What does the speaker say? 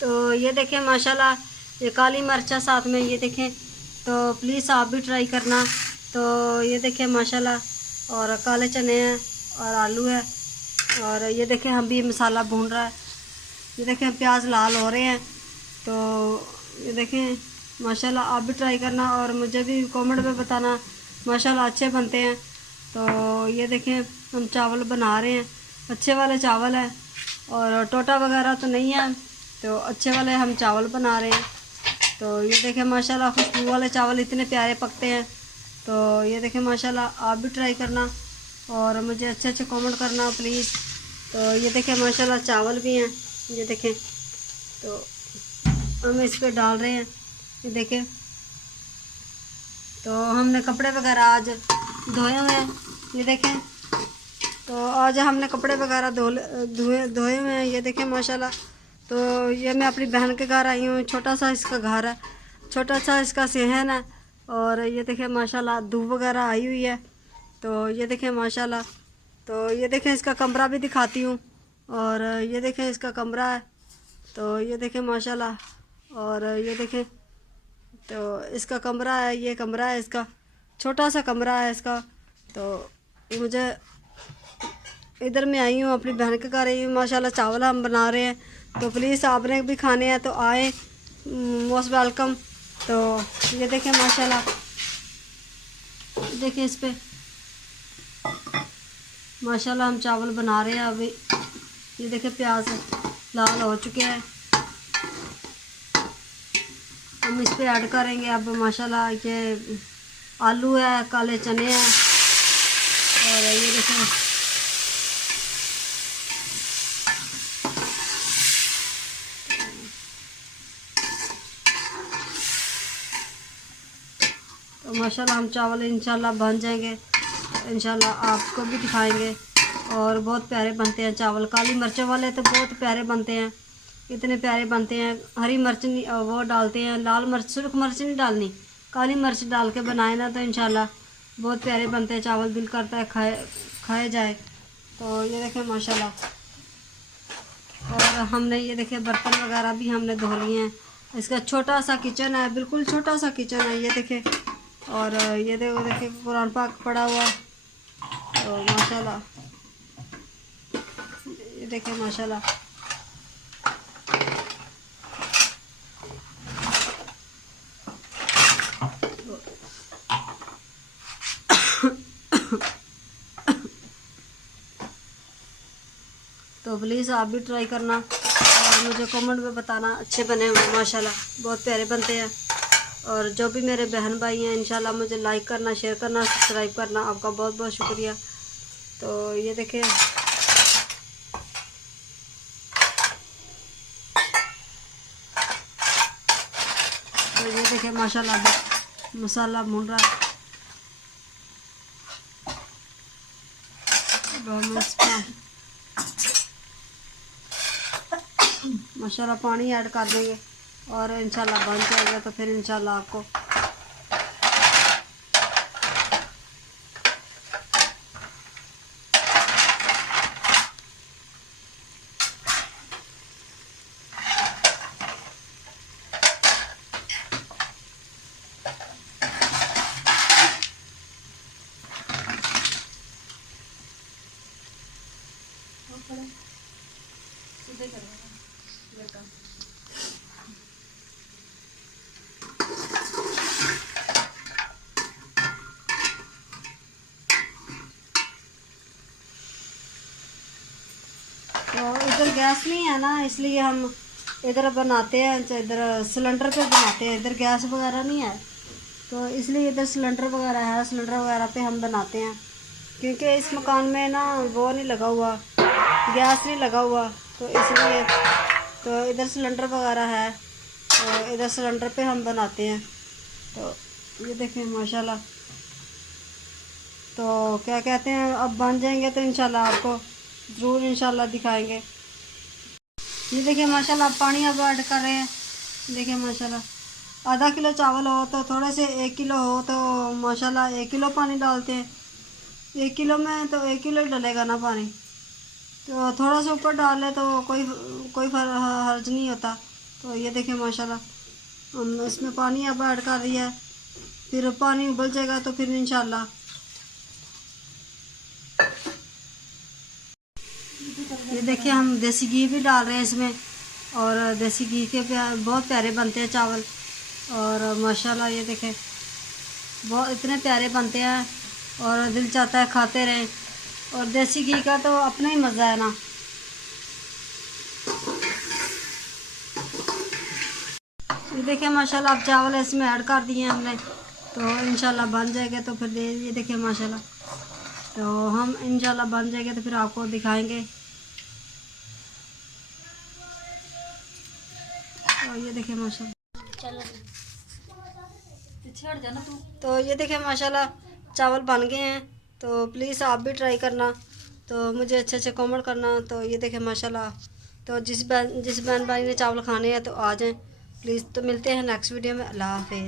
तो ये देखें माशाल्लाह, ये काली मिर्चा साथ में ये देखें, तो प्लीज़ आप भी ट्राई करना। तो ये देखें माशाल्लाह, और काले चने हैं और आलू है, और ये देखें हम भी मसाला भून रहा है। ये देखें प्याज लाल हो रहे हैं। तो ये देखें माशाल्लाह, आप भी ट्राई करना और मुझे भी कमेंट में बताना माशाल्लाह अच्छे बनते हैं। तो ये देखें हम चावल बना रहे हैं, अच्छे वाले चावल हैं और टोटा वगैरह तो नहीं है, तो अच्छे वाले हम चावल बना रहे हैं। तो ये देखें माशाल्लाह, खुशबू वाले चावल इतने प्यारे पकते हैं। तो ये देखें माशाल्लाह, आप भी ट्राई करना और मुझे अच्छे अच्छे कमेंट करना प्लीज़। तो ये देखें माशाल्लाह चावल भी हैं, ये देखें। तो हम इस पे डाल रहे हैं, ये देखें। तो हमने कपड़े वगैरह आज धोए हुए हैं, ये देखें। तो आज हमने कपड़े वगैरह धोए हुए हैं, ये देखें माशाल्लाह। तो ये मैं अपनी बहन के घर आई हूँ, छोटा सा इसका घर है, छोटा सा इसका सेहन है। और ये देखें माशाल्लाह धूप वगैरह आई हुई है। तो ये देखें माशाल्लाह, तो ये देखें इसका कमरा भी दिखाती हूँ। और ये देखें इसका कमरा है, तो ये देखें माशाल्लाह। और ये देखें, तो इसका कमरा है, ये कमरा है इसका, छोटा सा कमरा है इसका। तो मुझे इधर मैं आई हूँ, अपनी बहन के घर आई हूँ। माशाल्लाह चावल हम बना रहे हैं, तो प्लीज़ आपने भी खाने हैं तो आए, मोस्ट वेलकम। तो ये देखें माशाल्लाह, देखें इस पे माशाल्लाह हम चावल बना रहे हैं अभी। ये देखें प्याज लाल हो चुके हैं, हम इस पे ऐड करेंगे अब माशाल्लाह। ये आलू है, काले चने हैं, और ये देखें तो माशाल्लाह हम चावल इंशाल्लाह बन जाएंगे, इंशाल्लाह आपको भी दिखाएंगे। और बहुत प्यारे बनते हैं चावल, काली मिर्चों वाले तो बहुत प्यारे बनते हैं, इतने प्यारे बनते हैं। हरी मिर्च नहीं वो डालते हैं, लाल मिर्च सिर्फ मिर्च नहीं डालनी, काली मिर्च डाल के बनाए ना तो इंशाल्लाह बहुत प्यारे बनते हैं चावल, दिल करता है खाए जाए। तो ये देखें माशाल्लाह, और हमने ये देखें बर्तन वगैरह भी हमने धो लिए हैं। इसका छोटा सा किचन है, बिल्कुल छोटा सा किचन है, ये देखें। और ये देखें कुरान पाक पड़ा हुआ, तो माशाल्लाह ये देखें माशाल्लाह। तो प्लीज़ आप भी ट्राई करना और मुझे कमेंट में बताना अच्छे बने हुए माशाल्लाह, बहुत प्यारे बनते हैं। और जो भी मेरे बहन भाई हैं इंशाल्लाह मुझे लाइक करना, शेयर करना, सब्सक्राइब करना, आपका बहुत बहुत शुक्रिया। तो ये देखें तो ये देखें माशाल्लाह मसाला भून रहा है। माशाल्लाह पानी ऐड कर देंगे और इंशाल्लाह बन जाएगा, तो फिर इंशाल्लाह आपको सीधे करेंगे बेटा। तो इधर गैस नहीं है ना, इसलिए हम इधर बनाते हैं, इधर सिलेंडर पे बनाते हैं, इधर गैस वगैरह नहीं है, तो इसलिए इधर सिलेंडर वगैरह है, सिलेंडर वगैरह पे हम बनाते हैं। क्योंकि इस मकान में ना वो नहीं लगा हुआ, गैस नहीं लगा हुआ, तो इसलिए तो इधर सिलेंडर वगैरह है, तो इधर सिलेंडर पे हम बनाते हैं। तो ये देखें माशाल्लाह, तो क्या कहते हैं, अब बन जाएंगे तो इंशाल्लाह आपको ज़रूर इंशाल्लाह दिखाएंगे। ये देखिए माशाल्लाह पानी अब ऐड कर रहे हैं। देखिए माशाल्लाह आधा किलो चावल हो तो थोड़े से 1 किलो हो तो माशाल्लाह 1 किलो पानी डालते हैं। 1 किलो में तो 1 किलो ही डलेगा ना पानी, तो थोड़ा सा ऊपर डाल ले तो कोई हर्ज नहीं होता। तो ये देखिए माशाल्लाह हम इसमें पानी अब ऐड कर दिया है, फिर पानी उबल जाएगा तो फिर इंशाल्लाह ये देखिए हम देसी घी भी डाल रहे हैं इसमें, और देसी घी के बहुत प्यारे बनते हैं चावल। और माशाल्लाह ये देखें बहुत इतने प्यारे बनते हैं और दिल चाहता है खाते रहें। और देसी घी का तो अपना ही मज़ा है ना। ये देखिए माशाल्लाह अब चावल इसमें ऐड कर दिए हमने, तो इंशाल्लाह बन जाएगा। तो फिर ये देखिए माशाल्लाह, तो हम इंशाल्लाह बन जाएगा तो फिर आपको दिखाएंगे। तो ये देखिए माशाल्लाह, चलो छेड़ जाना तू। तो ये देखिए माशाल्लाह चावल बन गए हैं, तो प्लीज़ आप भी ट्राई करना, तो मुझे अच्छे अच्छे कमेंट करना। तो ये देखें माशाल्लाह, तो जिस बहन भाई ने चावल खाने हैं तो आ जाएं प्लीज़। तो मिलते हैं नेक्स्ट वीडियो में। अल्लाह हाफ़िज़।